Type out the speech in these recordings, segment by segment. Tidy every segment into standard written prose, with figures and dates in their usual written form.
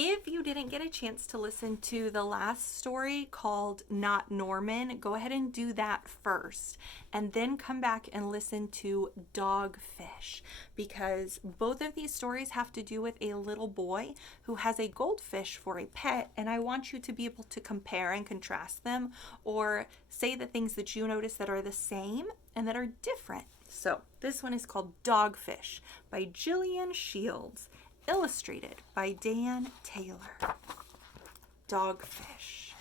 If you didn't get a chance to listen to the last story called Not Norman, go ahead and do that first. And then come back and listen to Dogfish, because both of these stories have to do with a little boy who has a goldfish for a pet. And I want you to be able to compare and contrast them, or say the things that you notice that are the same and that are different. So this one is called Dogfish by Gillian Shields. Illustrated by Dan Taylor. Dogfish.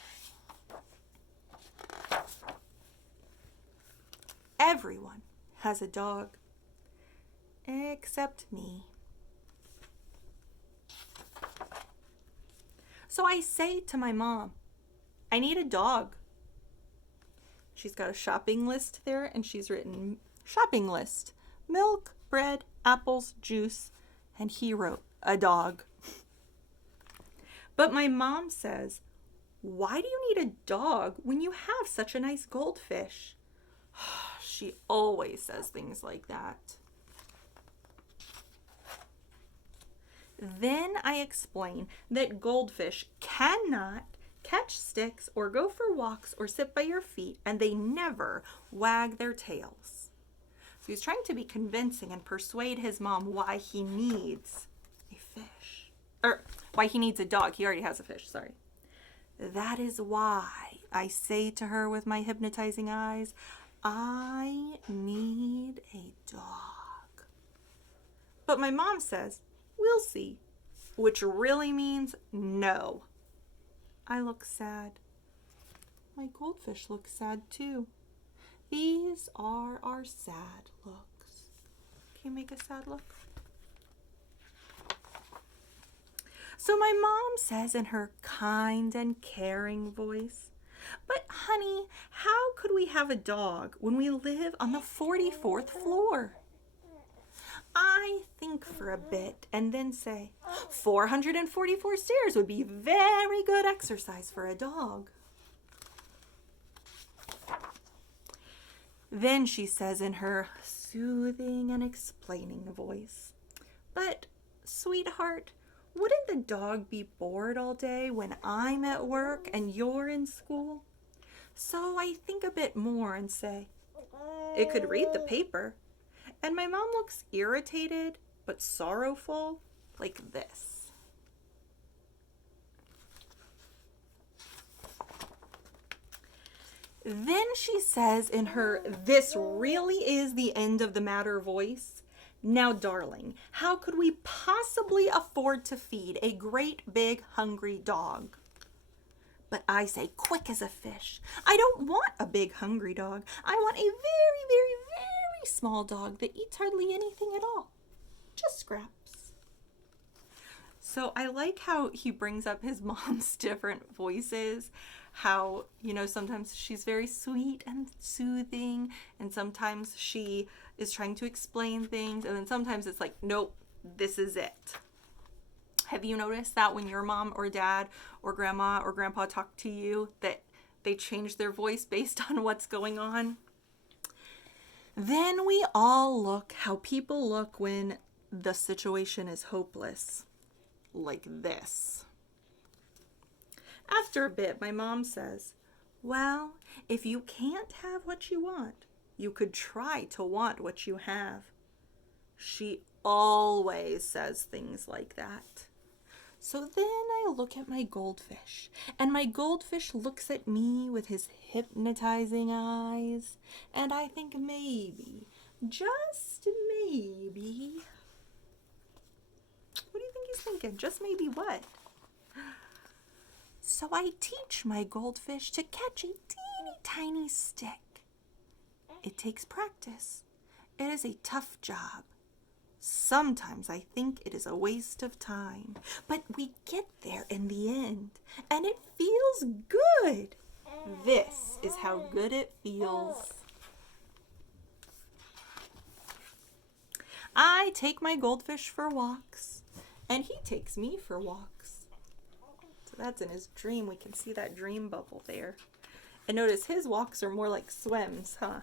Everyone has a dog, except me. So I say to my mom, I need a dog. She's got a shopping list there, and she's written shopping list, milk, bread, apples, juice, and he wrote a dog. But my mom says, why do you need a dog when you have such a nice goldfish? She always says things like that. Then I explain that goldfish cannot catch sticks or go for walks or sit by your feet, and they never wag their tails. So he's trying to be convincing and persuade his mom why he needs a fish. Or why he needs a dog. He already has a fish, sorry. That is why I say to her with my hypnotizing eyes, I need a dog. But my mom says, we'll see, which really means no. I look sad. My goldfish looks sad too. These are our sad looks. Can you make a sad look? So my mom says in her kind and caring voice, but honey, how could we have a dog when we live on the 44th floor? I think for a bit and then say, 444 stairs would be very good exercise for a dog. Then she says in her soothing and explaining voice, but sweetheart, wouldn't the dog be bored all day when I'm at work and you're in school? So I think a bit more and say, it could read the paper. And my mom looks irritated but sorrowful, like this. Then she says in her "this really is the end of the matter" voice, now darling, how could we possibly afford to feed a great big hungry dog? But I say quick as a fish, I don't want a big hungry dog. I want a very, very, very small dog that eats hardly anything at all. Just scraps. So I like how he brings up his mom's different voices. How, sometimes she's very sweet and soothing, and sometimes she is trying to explain things, and then sometimes it's like, nope, this is it. Have you noticed that when your mom or dad or grandma or grandpa talk to you, that they change their voice based on what's going on? Then we all look how people look when the situation is hopeless, like this. After a bit, my mom says, well, if you can't have what you want, you could try to want what you have. She always says things like that. So then I look at my goldfish, and my goldfish looks at me with his hypnotizing eyes, and I think maybe, just maybe, what do you think he's thinking? Just maybe what? So I teach my goldfish to catch a teeny tiny stick. It takes practice. It is a tough job. Sometimes I think it is a waste of time, but we get there in the end, and it feels good. This is how good it feels. I take my goldfish for walks, and he takes me for walks. So that's in his dream. We can see that dream bubble there. And notice his walks are more like swims, huh?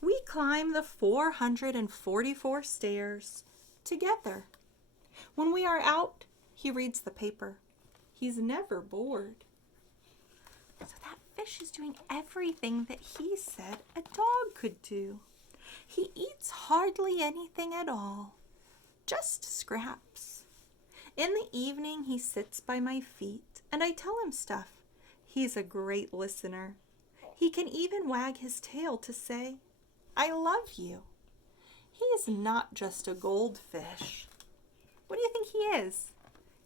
We climb the 444 stairs together. When we are out, he reads the paper. He's never bored. So that fish is doing everything that he said a dog could do. He eats hardly anything at all, just scraps. In the evening, he sits by my feet, and I tell him stuff. He's a great listener. He can even wag his tail to say, "I love you." He is not just a goldfish. What do you think he is?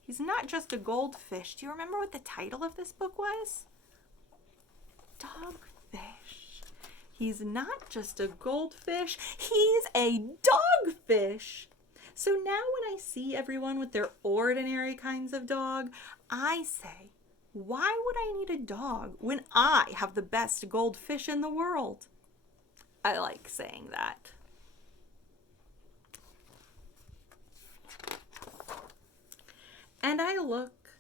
He's not just a goldfish. Do you remember what the title of this book was? Dogfish. He's not just a goldfish. He's a dogfish. So now when I see everyone with their ordinary kinds of dog, I say, why would I need a dog when I have the best goldfish in the world? I like saying that. And I look,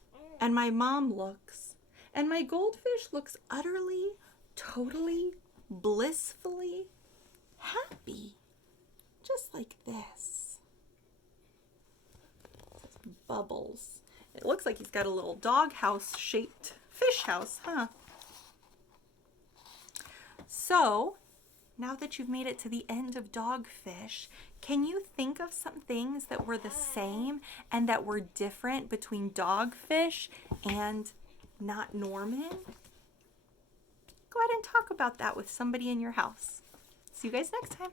and my mom looks, and my goldfish looks utterly, totally, blissfully happy. Just like this. Bubbles. It looks like he's got a little doghouse shaped fish house, huh? So, now that you've made it to the end of Dogfish, can you think of some things that were the same and that were different between Dogfish and Not Norman? Go ahead and talk about that with somebody in your house. See you guys next time.